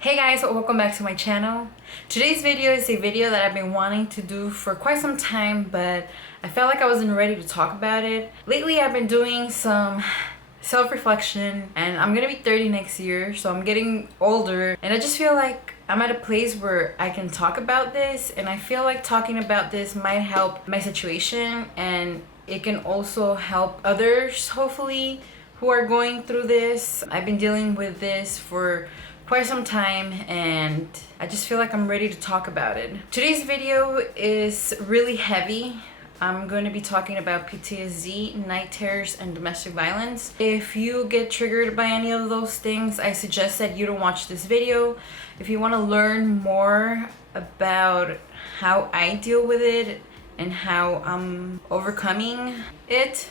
Hey guys, welcome back to my channel. Today's video is a video that I've been wanting to do for quite some time, but I felt like I wasn't ready to talk about it. Lately I've been doing some self-reflection and I'm gonna be 30 next year, so I'm getting older and I just feel like I'm at a place where I can talk about this, and I feel like talking about this might help my situation, and it can also help others hopefully who are going through this. I've been dealing with this for quite some time and I just feel like I'm ready to talk about it. Today's video is really heavy. I'm going to be talking about PTSD, night terrors, and domestic violence. If you get triggered by any of those things, I suggest that you don't watch this video. If you want to learn more about how I deal with it and how I'm overcoming it,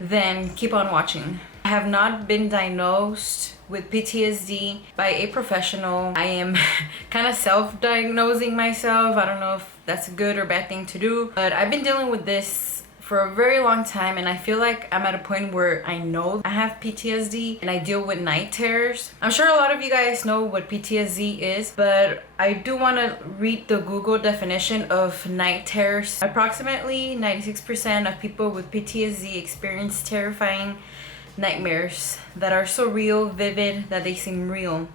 then keep on watching. I have not been diagnosed with PTSD by a professional. I am kind of self-diagnosing myself. I don't know if that's a good or bad thing to do, but I've been dealing with this for a very long time and I feel like I'm at a point where I know I have PTSD and I deal with night terrors. I'm sure a lot of you guys know what PTSD is, but I do want to read the Google definition of night terrors. Approximately 96% of people with PTSD experience terrifying nightmares that are so real, vivid, that they seem real.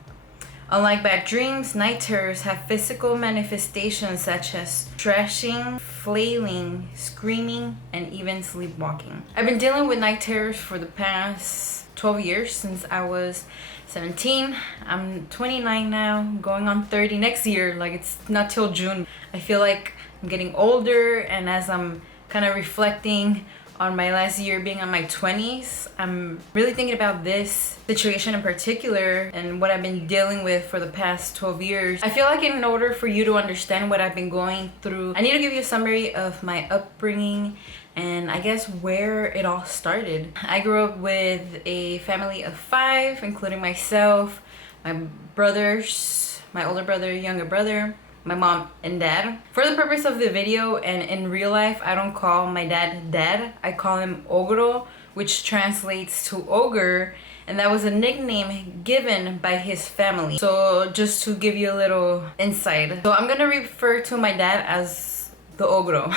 Unlike bad dreams, night terrors have physical manifestations such as thrashing, flailing, screaming, and even sleepwalking. I've been dealing with night terrors for the past 12 years, since I was 17. I'm 29 now, going on 30 next year. Like, it's not till June. I feel like I'm getting older, and as I'm kind of reflecting on my last year being in my 20s, I'm really thinking about this situation in particular and what I've been dealing with for the past 12 years. I feel like in order for you to understand what I've been going through, I need to give you a summary of my upbringing and I guess where it all started. I grew up with a family of 5, including myself, my brothers, my older brother, younger brother, my mom and dad. For the purpose of the video and in real life, I don't call my dad, I call him Ogro, which translates to ogre, and that was a nickname given by his family. So just to give you a little insight. So I'm gonna refer to my dad as the Ogro.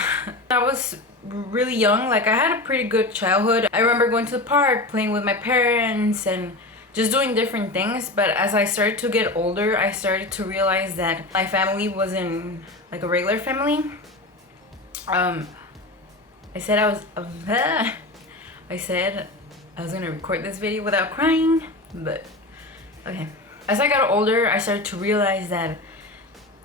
I was really young, like I had a pretty good childhood. I remember going to the park, playing with my parents and just doing different things, but as I started to get older, I started to realize that my family wasn't like a regular family. I said I was gonna record this video without crying, but okay. As I got older, I started to realize that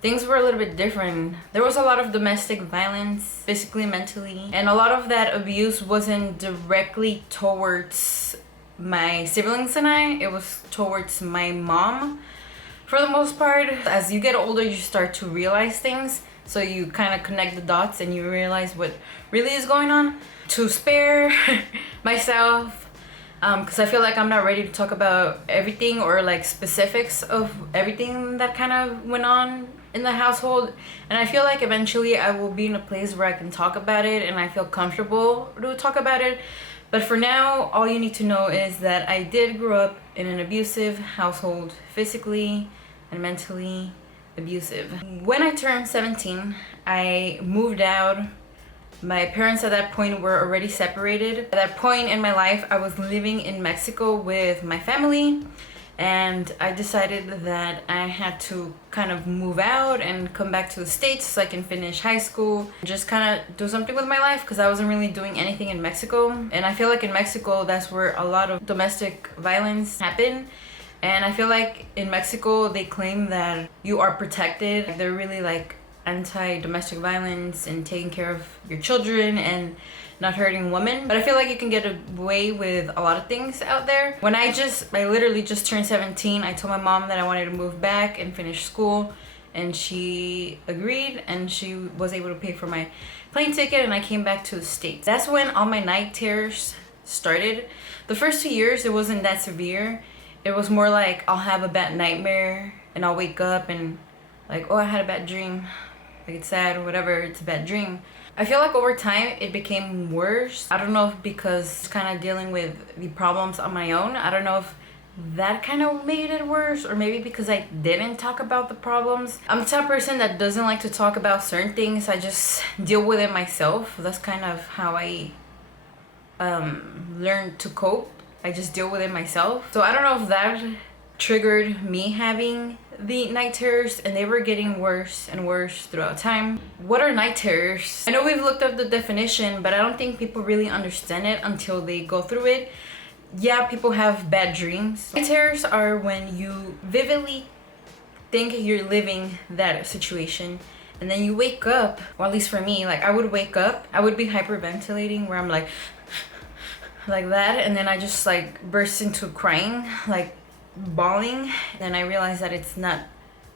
things were a little bit different. There was a lot of domestic violence, physically, mentally, and a lot of that abuse wasn't directly towards my siblings and I, it was towards my mom for the most part. As you get older, you start to realize things, so you kind of connect the dots and you realize what really is going on. To spare myself, because I feel like I'm not ready to talk about everything or like specifics of everything that kind of went on in the household, and I feel like eventually I will be in a place where I can talk about it and I feel comfortable to talk about it. But for now, all you need to know is that I did grow up in an abusive household, physically and mentally abusive. When I turned 17, I moved out. My parents at that point were already separated. At that point in my life, I was living in Mexico with my family, and I decided that I had to kind of move out and come back to the States so I can finish high school, just kind of do something with my life, because I wasn't really doing anything in Mexico. And I feel like in Mexico, that's where a lot of domestic violence happen. And I feel like in Mexico, they claim that you are protected. They're really like anti-domestic violence and taking care of your children and not hurting women. But I feel like you can get away with a lot of things out there. When I literally just turned 17, I told my mom that I wanted to move back and finish school, and she agreed, and she was able to pay for my plane ticket, and I came back to the States. That's when all my night terrors started. The first 2 years, it wasn't that severe. It was more like I'll have a bad nightmare and I'll wake up and like, oh, I had a bad dream. Like, it's sad or whatever, it's a bad dream. I feel like over time it became worse. I don't know if because kind of dealing with the problems on my own. I don't know if that kind of made it worse, or maybe because I didn't talk about the problems. I'm the type of person that doesn't like to talk about certain things. I just deal with it myself. That's kind of how I learned to cope. I just deal with it myself. So I don't know if that triggered me having the night terrors, and they were getting worse and worse throughout time. What are night terrors? I know we've looked up the definition, but I don't think people really understand it until they go through it. Yeah, people have bad dreams. Night terrors are when you vividly think you're living that situation, and then you wake up, or at least for me, like I would wake up, I would be hyperventilating where I'm like that, and then I just like burst into crying, like bawling. Then I realize that it's not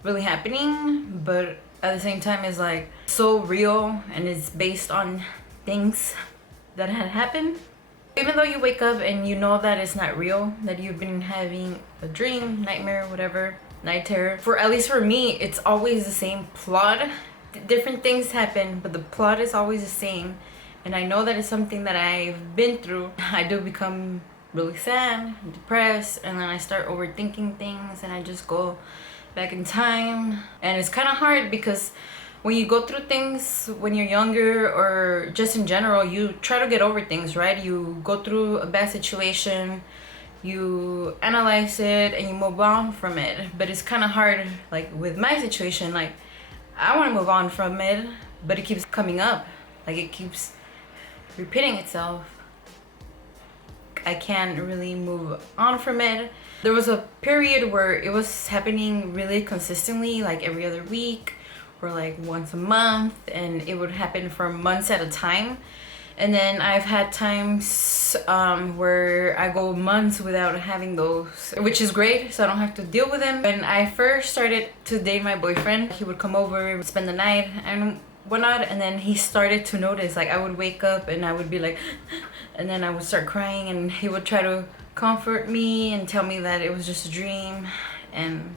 really happening, but at the same time it's like so real, and it's based on things that had happened. Even though you wake up and you know that it's not real, that you've been having a dream, nightmare, whatever, night terror, for at least for me, it's always the same plot. Different things happen, but the plot is always the same. And I know that it's something that I've been through. I do become really sad, depressed, and then I start overthinking things, and I just go back in time. And it's kind of hard because when you go through things when you're younger, or just in general, you try to get over things, right? You go through a bad situation, you analyze it, and you move on from it. But it's kind of hard, like with my situation, like I want to move on from it, but it keeps coming up, like it keeps repeating itself. I can't really move on from it. There was a period where it was happening really consistently, like every other week or like once a month, and it would happen for months at a time. And then I've had times where I go months without having those, which is great, so I don't have to deal with them. When I first started to date my boyfriend, he would come over, spend the night and whatnot, and then he started to notice, like I would wake up and I would be like and then I would start crying, and he would try to comfort me and tell me that it was just a dream. And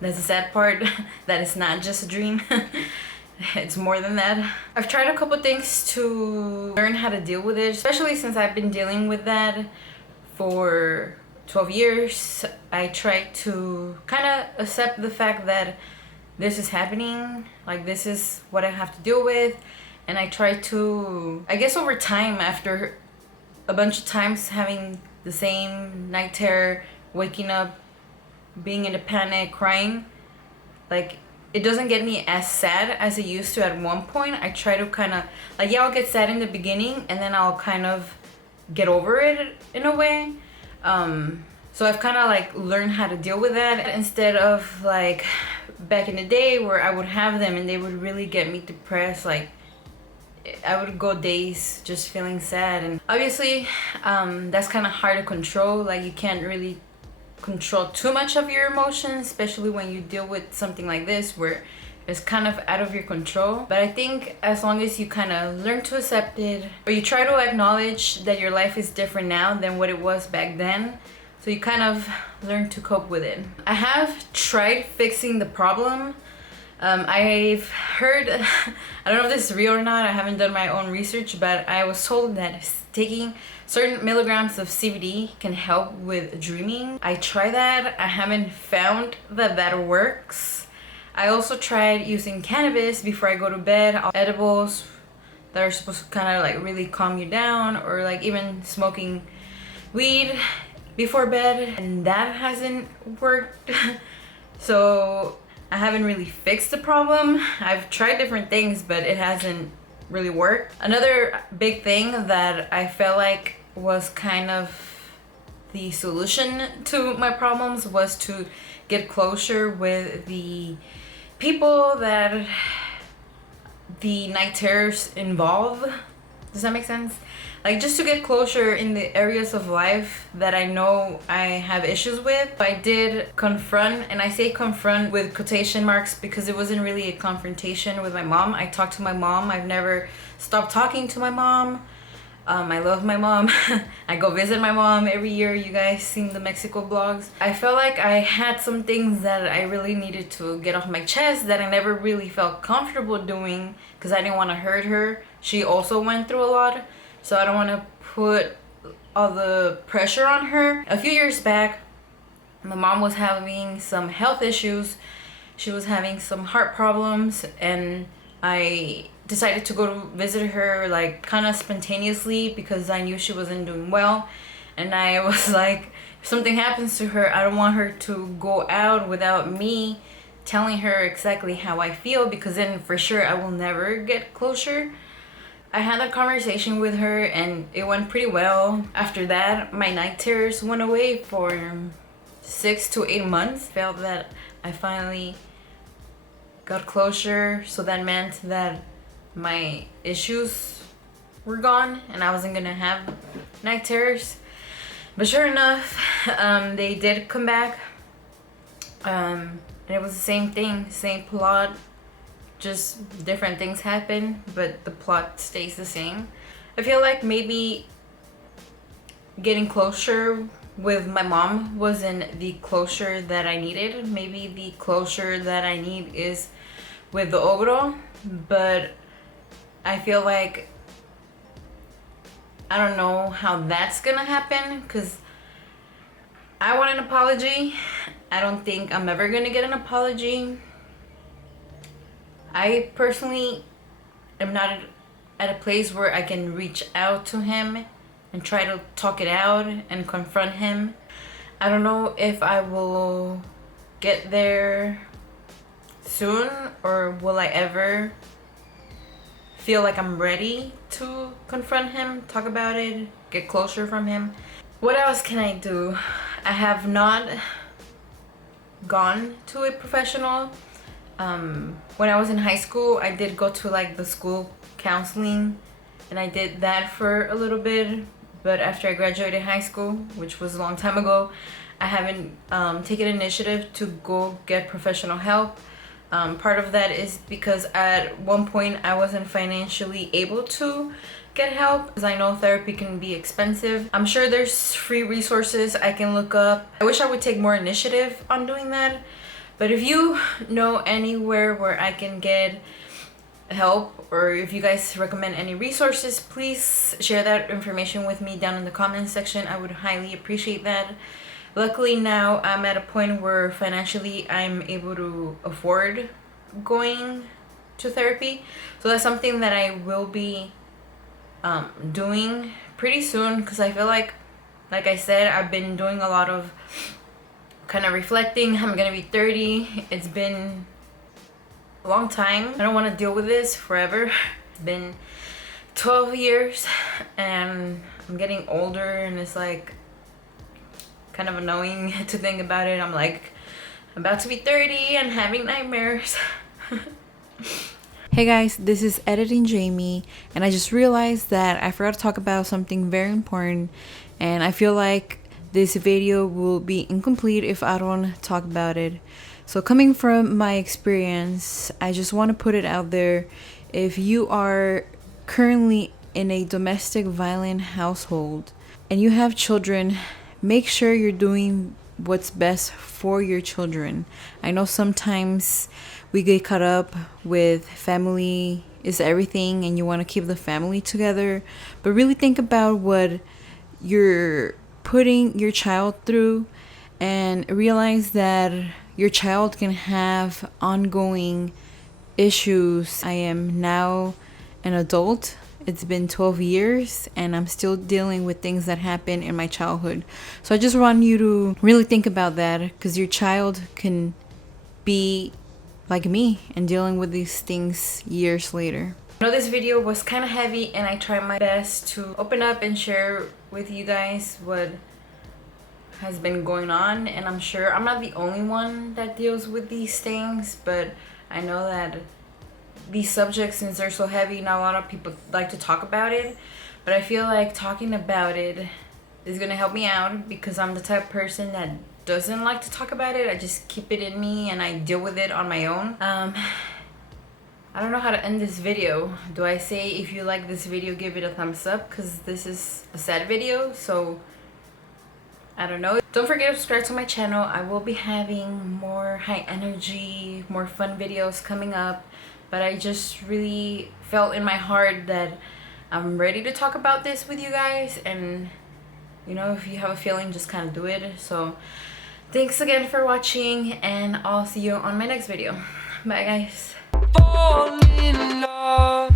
that's the sad part, that it's not just a dream. It's more than that. I've tried a couple things to learn how to deal with it, especially since I've been dealing with that for 12 years. I try to kind of accept the fact that this is happening, like this is what I have to deal with. And I try to, I guess over time, after a bunch of times having the same night terror, waking up, being in a panic, crying, like it doesn't get me as sad as it used to at one point. I try to kind of, like, yeah, I'll get sad in the beginning, and then I'll kind of get over it in a way. So I've kind of like learned how to deal with that, instead of like back in the day where I would have them and they would really get me depressed. Like I would go days just feeling sad, and obviously that's kind of hard to control. Like you can't really control too much of your emotions, especially when you deal with something like this where it's kind of out of your control. But I think as long as you kind of learn to accept it, or you try to acknowledge that your life is different now than what it was back then, so you kind of learn to cope with it. I have tried fixing the problem. I've heard, I don't know if this is real or not, I haven't done my own research, but I was told that taking certain milligrams of CBD can help with dreaming. I tried that. I haven't found that that works. I also tried using cannabis before I go to bed, edibles that are supposed to kind of like really calm you down, or like even smoking weed before bed, and that hasn't worked. So I haven't really fixed the problem. I've tried different things, but it hasn't really worked. Another big thing that I felt like was kind of the solution to my problems was to get closer with the people that the night terrors involve. Does that make sense? Like just to get closer in the areas of life that I know I have issues with. I did confront, and I say confront with quotation marks because it wasn't really a confrontation with my mom. I talked to my mom. I've never stopped talking to my mom. I love my mom. I go visit my mom every year. You guys seen the Mexico vlogs. I felt like I had some things that I really needed to get off my chest that I never really felt comfortable doing because I didn't want to hurt her. She also went through a lot. So I don't want to put all the pressure on her. A few years back, my mom was having some health issues. She was having some heart problems, and I decided to go to visit her like kind of spontaneously because I knew she wasn't doing well. And I was like, if something happens to her, I don't want her to go out without me telling her exactly how I feel, because then for sure I will never get closure. I had a conversation with her and it went pretty well. After that, my night terrors went away for 6 to 8 months. Felt that I finally got closure, so that meant that my issues were gone and I wasn't gonna have night terrors. But sure enough, they did come back, and it was the same thing, same plot, just different things happen, but the plot stays the same. I feel like maybe getting closure with my mom wasn't the closure that I needed. Maybe the closure that I need is with the ogro, but I feel like I don't know how that's gonna happen, because I want an apology. I don't think I'm ever gonna get an apology. I personally am not at a place where I can reach out to him and try to talk it out and confront him. I don't know if I will get there soon, or will I ever feel like I'm ready to confront him, talk about it, get closure from him. What else can I do? I have not gone to a professional. When I was in high school, I did go to like the school counseling, and I did that for a little bit. But after I graduated high school, which was a long time ago, I haven't taken initiative to go get professional help. Part of that is because at one point I wasn't financially able to get help, because I know therapy can be expensive. I'm sure there's free resources I can look up. I wish I would take more initiative on doing that. But if you know anywhere where I can get help, or if you guys recommend any resources, please share that information with me down in the comments section. I would highly appreciate that. Luckily now I'm at a point where financially I'm able to afford going to therapy, so that's something that I will be doing pretty soon, because I feel like I said, I've been doing a lot of kind of reflecting. I'm gonna be 30. It's been a long time. I don't want to deal with this forever. It's been 12 years and I'm getting older, and it's like kind of annoying to think about it. I'm like about to be 30 and having nightmares. Hey guys, this is Editing Jamie, and I just realized that I forgot to talk about something very important, and I feel like this video will be incomplete if I don't talk about it. So coming from my experience, I just want to put it out there. If you are currently in a domestic violent household and you have children, make sure you're doing what's best for your children. I know sometimes we get caught up with family is everything and you want to keep the family together, but really think about what you're putting your child through, and realize that your child can have ongoing issues. I am now an adult. It's been 12 years and I'm still dealing with things that happened in my childhood. So I just want you to really think about that, because your child can be like me and dealing with these things years later. I know this video was kind of heavy, and I tried my best to open up and share with you guys what has been going on, and I'm sure I'm not the only one that deals with these things, but I know that these subjects, since they're so heavy, not a lot of people like to talk about it, but I feel like talking about it is gonna help me out, because I'm the type of person that doesn't like to talk about it. I just keep it in me and I deal with it on my own. I don't know how to end this video. Do I say, if you like this video, give it a thumbs up, because this is a sad video, so I don't know. Don't forget to subscribe to my channel. I will be having more high energy, more fun videos coming up, but I just really felt in my heart that I'm ready to talk about this with you guys, and You know, if you have a feeling, just kind of do it. So thanks again for watching, and I'll see you on my next video. Bye guys. Fall in love.